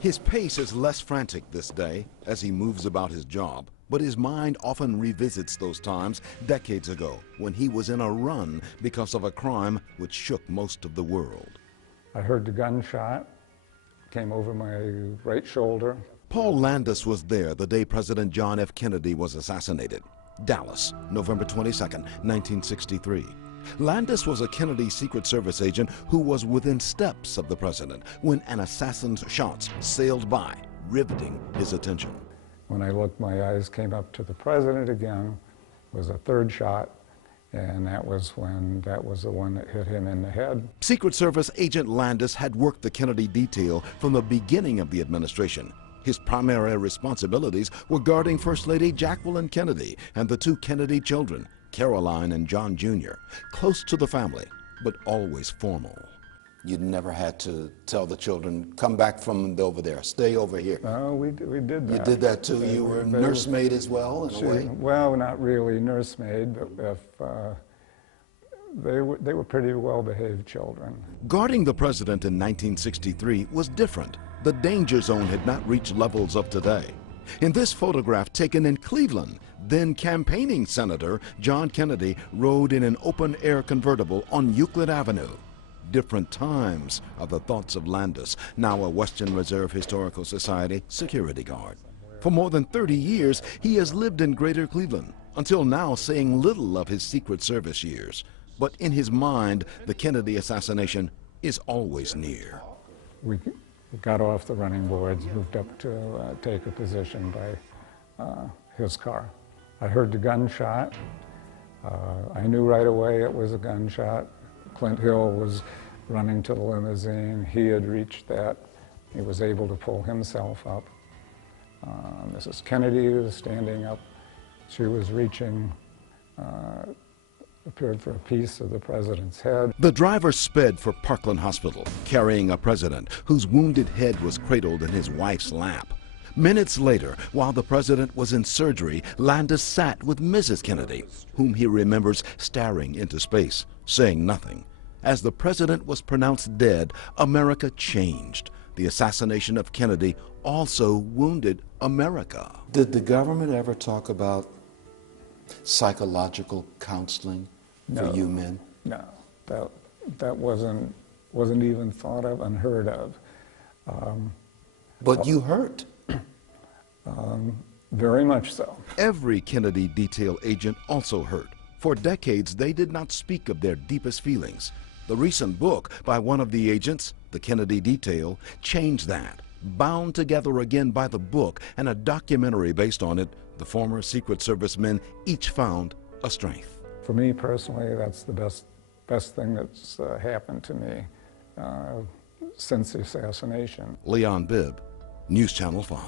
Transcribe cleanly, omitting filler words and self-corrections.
His pace is less frantic this day as he moves about his job, but his mind often revisits those times decades ago when he was in a run because of a crime which shook most of the world. I heard the gunshot, came over my right shoulder. Paul Landis was there the day President John F. Kennedy was assassinated. Dallas, November 22nd, 1963. Landis was a Kennedy Secret Service agent who was within steps of the president when an assassin's shots sailed by, riveting his attention. When I looked, my eyes came up to the president again. It was a third shot, and that was the one that hit him in the head. Secret Service agent Landis had worked the Kennedy detail from the beginning of the administration. His primary responsibilities were guarding First Lady Jacqueline Kennedy and the two Kennedy children, Caroline and John Jr., close to the family, but always formal. You never had to tell the children, come back from over there, stay over here. No, we did that. You did that too? You were nursemaid as well, in a way? Well, not really nursemaid, but they were pretty well-behaved children. Guarding the president in 1963 was different. The danger zone had not reached levels of today. In this photograph taken in Cleveland, then campaigning Senator John Kennedy rode in an open-air convertible on Euclid Avenue. Different times are the thoughts of Landis, now a Western Reserve Historical Society security guard. For more than 30 years, he has lived in Greater Cleveland, until now saying little of his Secret Service years. But in his mind, the Kennedy assassination is always near. We got off the running boards, moved up to take a position by his car. I heard the gunshot. I knew right away it was a gunshot. Clint Hill was running to the limousine. He had reached that. He was able to pull himself up. Mrs. Kennedy was standing up. She was reaching, appeared for a piece of the president's head. The driver sped for Parkland Hospital, carrying a president whose wounded head was cradled in his wife's lap. Minutes later, while the president was in surgery, Landis sat with Mrs. Kennedy, whom he remembers staring into space, saying nothing. As the president was pronounced dead, America changed. The assassination of Kennedy also wounded America. Did the government ever talk about psychological counseling for you men? No, that wasn't even thought of, unheard of. But you hurt. Very much so. Every Kennedy detail agent also hurt. For decades, they did not speak of their deepest feelings. The recent book by one of the agents, The Kennedy Detail, changed that. Bound together again by the book and a documentary based on it, the former Secret Service men each found a strength. For me personally, that's the best thing that's happened to me since the assassination. Leon Bibb, News Channel 5.